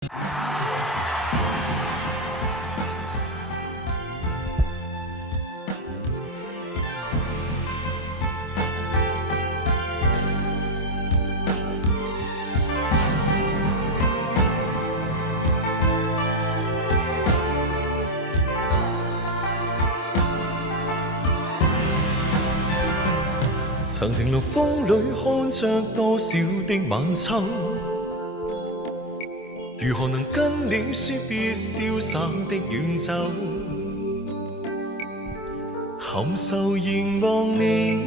曾停留風裏看着多少的晚秋，如何能跟你說別瀟灑的遠走？含愁凝望你，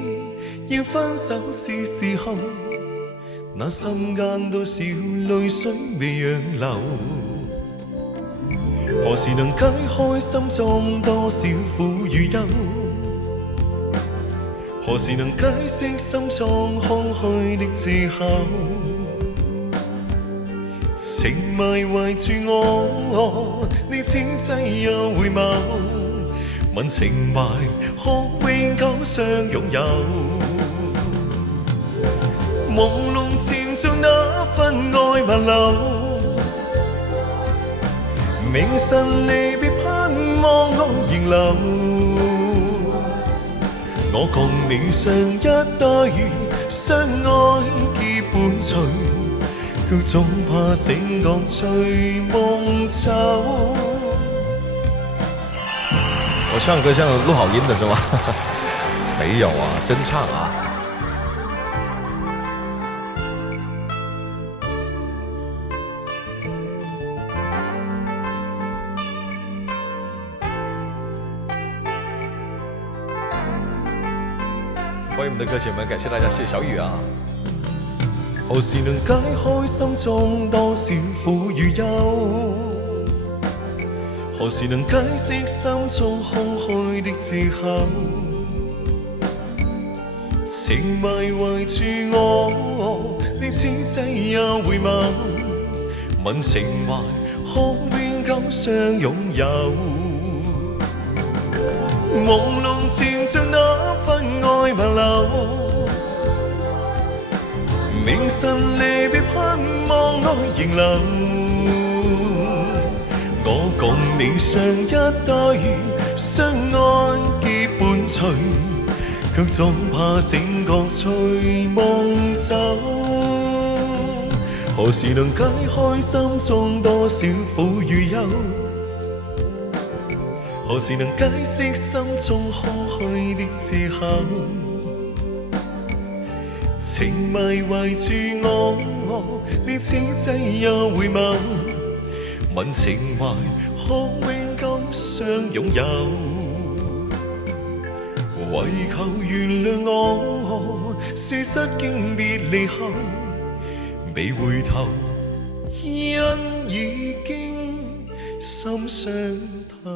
要分手是時候，那心間多少淚水未讓流？何時能解開心中多少苦與憂？何時能解釋心中空虛的藉口？情迷圍住我，你此際又回眸，問情懷可永久相擁有。朦朧潛着那份愛萬流，明晨離別盼望愛仍留。我共你像一對相愛結伴隨，卻總怕醒覺隨夢走。我唱歌像錄好音的是嗎？沒有啊，真唱啊。歡迎我們的歌曲們，感謝大家，謝謝小雨啊。何時能解開心中多少苦與憂？何時能解釋心中空虛的藉口？情迷圍住我，你此際又回眸，問情懷可永久相擁有。朦朧潛着那份愛萬流，明晨離別盼望愛仍留。我共你像一對相愛結伴隨，卻總怕醒覺隨夢走。何時能解開心中多少苦與憂？何時能解釋心中空虛的藉口？情迷圍住我，你此際又回眸，問情懷可永久相擁有。唯求原諒我，說失經別離後，未回頭，因已經心傷透。